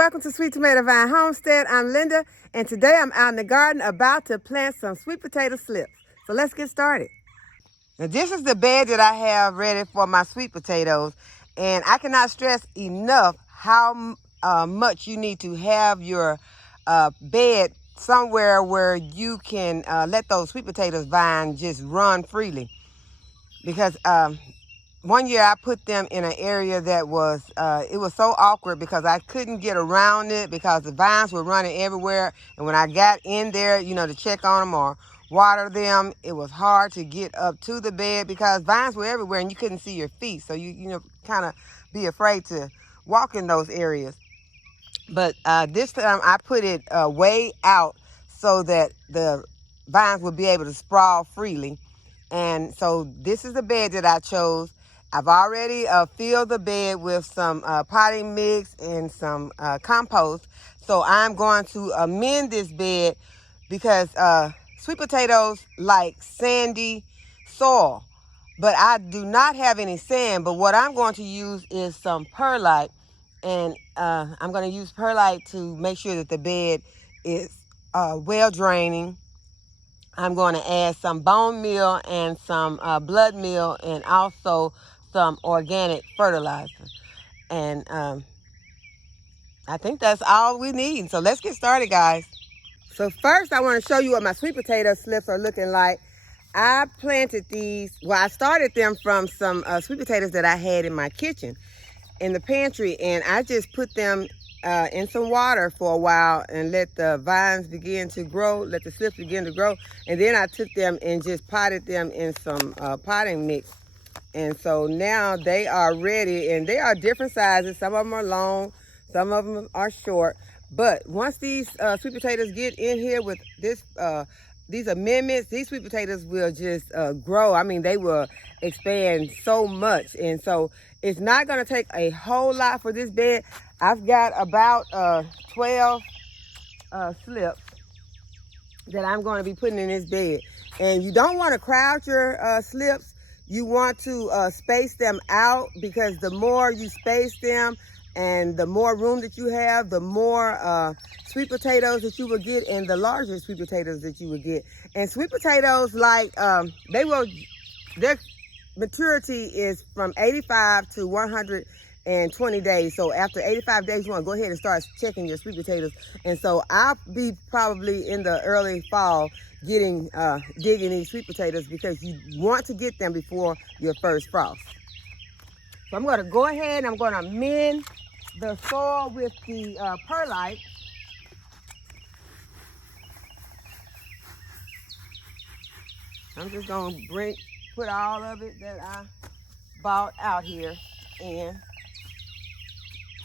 welcome to Sweet Tomato Vine Homestead. I'm Linda, and today I'm out in the garden about to plant some sweet potato slips. So let's get started. Now this is the bed that I have ready for my sweet potatoes, and I cannot stress enough how much you need to have your bed somewhere where you can let those sweet potatoes vine just run freely. Because one year I put them in an area that was, it was so awkward because I couldn't get around it because the vines were running everywhere. And when I got in there, to check on them or water them, it was hard to get up to the bed because vines were everywhere and you couldn't see your feet. So you kind of be afraid to walk in those areas. But this time I put it way out so that the vines would be able to sprawl freely. And so this is the bed that I chose. I've already filled the bed with some potting mix and some compost. So I'm going to amend this bed because sweet potatoes like sandy soil. But I do not have any sand. But what I'm going to use is some perlite. And I'm going to use perlite to make sure that the bed is well draining. I'm going to add some bone meal and some blood meal and also some organic fertilizer. And I think that's all we need. So let's get started, guys. So first I want to show you what my sweet potato slips are looking like. I planted these, I started them from some sweet potatoes that I had in my kitchen, in the pantry, and I just put them in some water for a while and let the vines begin to grow, let the slips begin to grow. And then I took them and just potted them in some potting mix. And so now they are ready, and they are different sizes. Some of them are long, some of them are short. But once these sweet potatoes get in here with this, these amendments, these sweet potatoes will just grow. I mean, they will expand so much. And so it's not going to take a whole lot for this bed. I've got about 12 slips that I'm going to be putting in this bed. And you don't want to crowd your slips. You want to space them out, because the more you space them and the more room that you have, the more sweet potatoes that you will get and the larger sweet potatoes that you will get. And sweet potatoes, like, their maturity is from 85 to 120 days. So after 85 days, you want to go ahead and start checking your sweet potatoes. And so I'll be probably in the early fall digging these sweet potatoes, because you want to get them before your first frost. So I'm going to go ahead and I'm going to amend the soil with the perlite. I'm just going to put all of it that I bought out here in.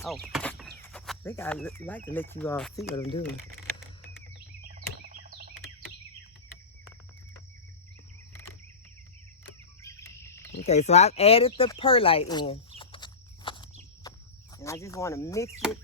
Oh, I think I'd like to let you all see what I'm doing. Okay, so I've added the perlite in. And I just want to mix it.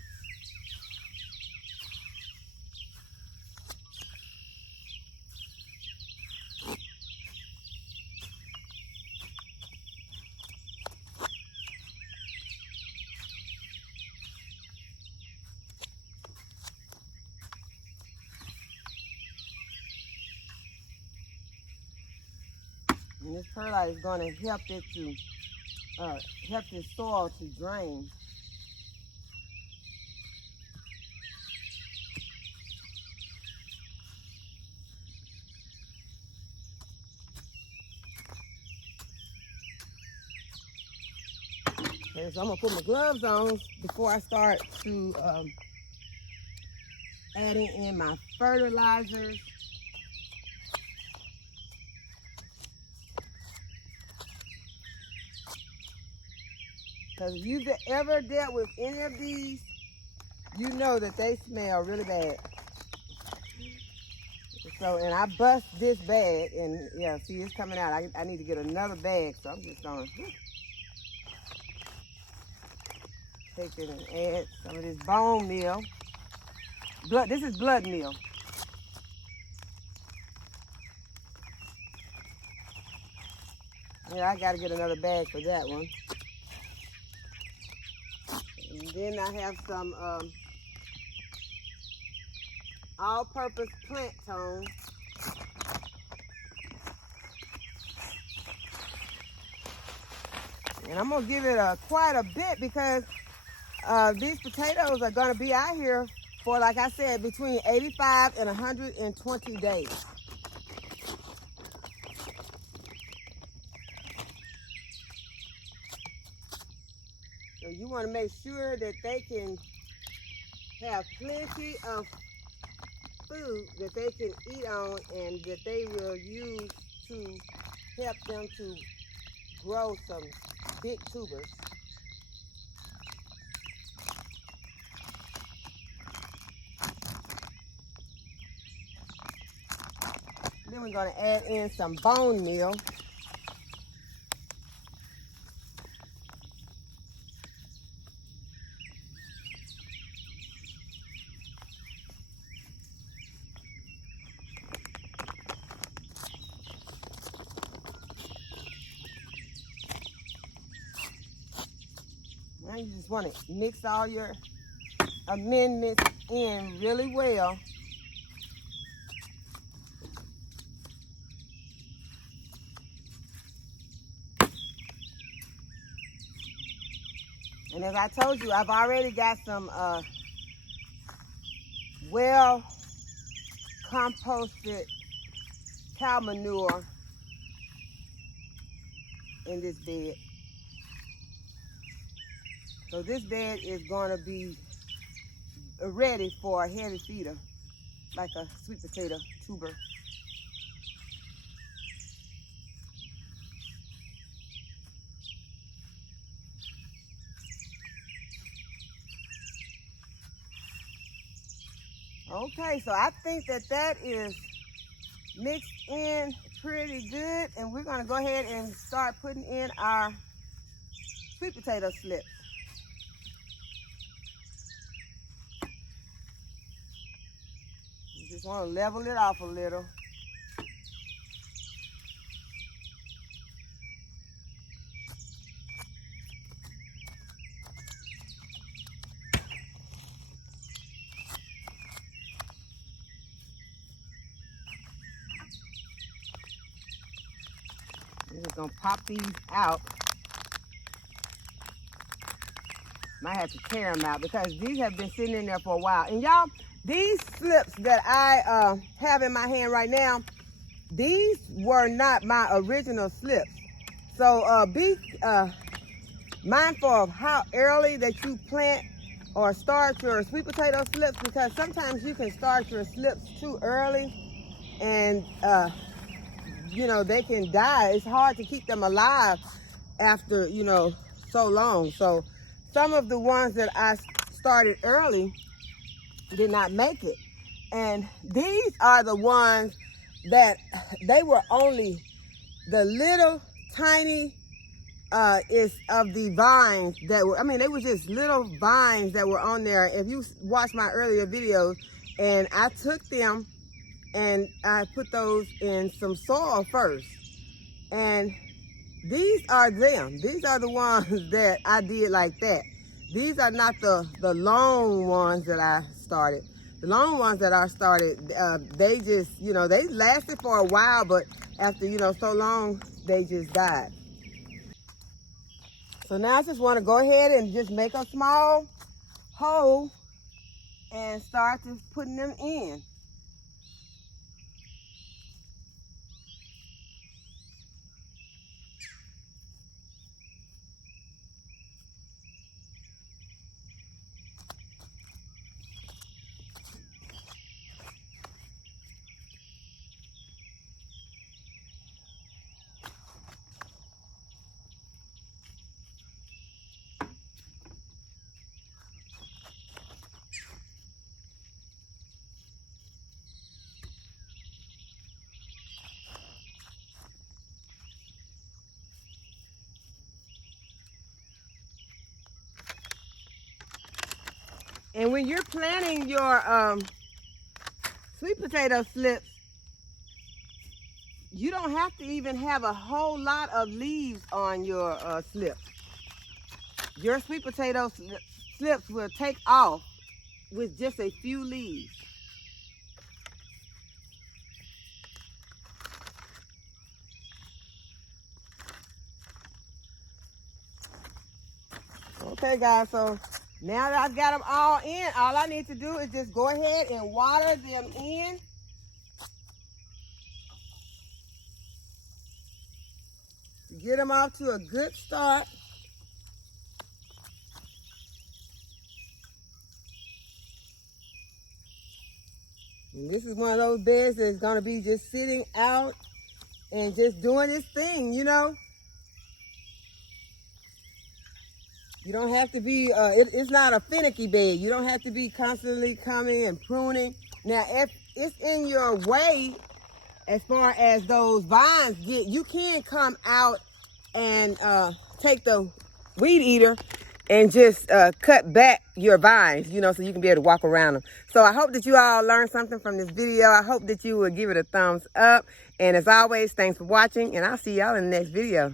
And this perlite is going to help it to help this soil to drain. Okay, so I'm gonna put my gloves on before I start to adding in my fertilizers. Because if you've ever dealt with any of these, you know that they smell really bad. So, and I bust this bag, and yeah, see, it's coming out. I need to get another bag, so I'm just going to take it and add some of this bone meal. This is blood meal. Yeah, I got to get another bag for that one. And then I have some all-purpose plant tone. And I'm gonna give it quite a bit because these potatoes are gonna be out here for, like I said, between 85 and 120 days. So you want to make sure that they can have plenty of food that they can eat on and that they will use to help them to grow some big tubers. Then we're going to add in some bone meal. Now you just want to mix all your amendments in really well. And as I told you, I've already got some well composted cow manure in this bed. So this bed is going to be ready for a heavy feeder, like a sweet potato tuber. Okay, so I think that is mixed in pretty good, and we're going to go ahead and start putting in our sweet potato slips. You just want to level it off a little. We're just gonna pop these out. Might have to tear them out because these have been sitting in there for a while. And y'all, these slips that I have in my hand right now, these were not my original slips. So be mindful of how early that you plant or start your sweet potato slips, because sometimes you can start your slips too early and you know, they can die. It's hard to keep them alive after, you know, so long. So some of the ones that I started early did not make it. And these are the ones that they were only the little tiny is of the vines that were, I mean, they were just little vines that were on there. If you watch my earlier videos, and I took them and I put those in some soil first. And these are them. These are the ones that I did like that. These are not the long ones that I started. The long ones that I started, they just, you know, they lasted for a while, but after, you know, so long, they just died. So now I just want to go ahead and just make a small hole and start just putting them in. And when you're planting your sweet potato slips, you don't have to even have a whole lot of leaves on your slip. Your sweet potato slips will take off with just a few leaves. Okay, guys, so now that I've got them all in, all I need to do is just go ahead and water them in. Get them off to a good start. And this is one of those beds that's going to be just sitting out and just doing its thing, you know. You don't have to be, it's not a finicky bed. You don't have to be constantly coming and pruning. Now, if it's in your way, as far as those vines get, you can come out and take the weed eater and just cut back your vines, you know, so you can be able to walk around them. So I hope that you all learned something from this video. I hope that you will give it a thumbs up. And as always, thanks for watching, and I'll see y'all in the next video.